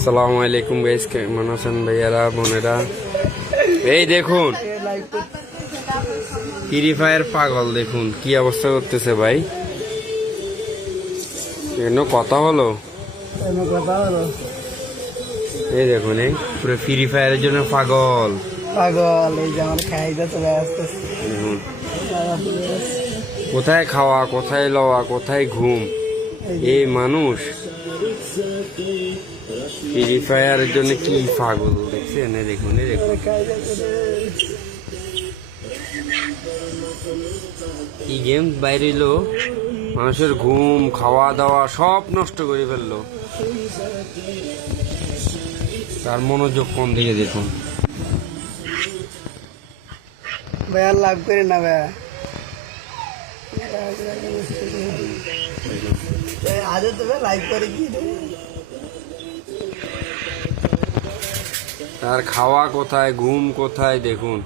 আসসালামু আলাইকুম গাইস, কেমন আছেন ভাইয়ারা বোনেরা? এই দেখুন ফ্রি ফায়ার পাগল, দেখুন কি অবস্থা করতেছে ভাই। কথা হলো এই দেখুন, এই পুরো ফ্রি ফায়ারের জন্য পাগল পাগল। এই যেমন খাই চলে আসতে দেখুন, কোথায় খাওয়া, কোথায় লওয়া, কোথায় ঘুম, এই মানুষ ফ্রি ফায়ারের জন্য কি পাগল দেখছেন। দেখুন এই দেখুন কি গেম বাইরেলো, মানুষের ঘুম খাওয়া দাওয়া সব নষ্ট করে ফেললো। তার মনোযোগ কোন দিকে দেখুন। ভাইয়া লাভ করি না ভাইয়া, আজ তো ভাই লাইভ করে কি তার খাওয়া কোথায়, ঘুম কোথায় দেখুন।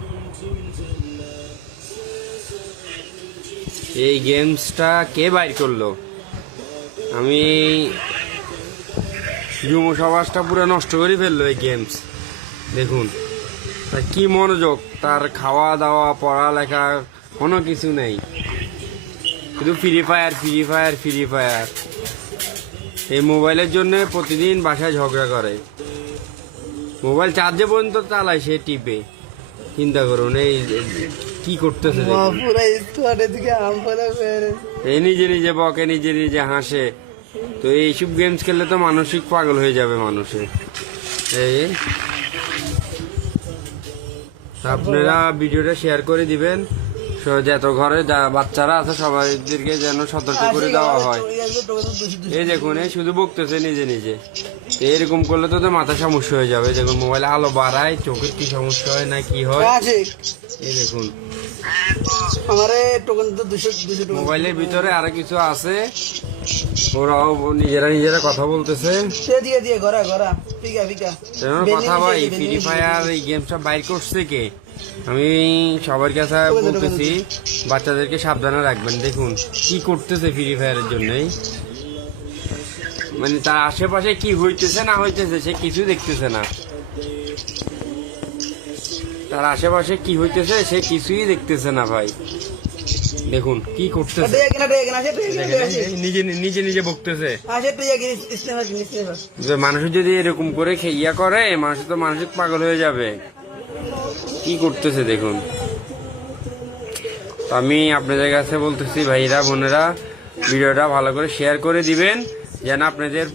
এই গেমসটা কে বাইর করলো? আমি যুব সমাজটা পুরো নষ্ট করে ফেললো এই গেমস। দেখুন তার কি মনোযোগ, তার খাওয়া দাওয়া পড়ালেখা কোনো কিছু নেই, শুধু free fire free fire free fire. এই মোবাইলের জন্য প্রতিদিন বাসায় ঝগড়া করে, মোবাইল চার্জে পর্যন্ত চালায় সে টিপে। চিন্তা করুন এই কি করতেছে। এই নিজে নিজে বকে, নিজে নিজে হাসে। তো এইসব গেমস খেললে তো মানসিক পাগল হয়ে যাবে মানুষের। এই আপনারা ভিডিওটা শেয়ার করে দিবেন, যত ঘরে বাচ্চারা আছে সবাইদেরকে যেন সতর্ক করে দেওয়া হয়। এই দেখুন এই শুধু বকতেছে নিজে নিজে। এরকম করলে তো মাথা সমস্যা হয়ে যাবে। দেখুন মোবাইলে আলো বাড়ায়, চোখের কি সমস্যা হয় না কি হয়। এই দেখুন মোবাইলের ভিতরে আরো কিছু আছে, ওরাও নিজেরা কথা বলতেছে। কথা ভাই, ফ্রি ফায়ার এই গেমসটা বাইর করছে কে? আমি সবার কাছে বলতেছি বাচ্চাদেরকে সাবধানে রাখবেন। দেখুন কি করতেছে ফ্রি ফায়ারের জন্যই, মানে তার আশেপাশে কি হইতেছে না হইতেছে সে কিছু দেখতেছে না। তার আশেপাশে কি হইতেছে সে কিছুই দেখতেছে না ভাই। দেখুন কি করতেছে, নিজে নিজে নিজে বকতেছে। মানুষ যদি এরকম করে ইয়া করে, মানুষ তো মানসিক পাগল হয়ে যাবে। কি করতেছে দেখুন। আমি আপনাদের কাছে বলতেছি ভাইরা বোনেরা, ভিডিওটা ভালো করে শেয়ার করে দিবেন যেন আপনাদের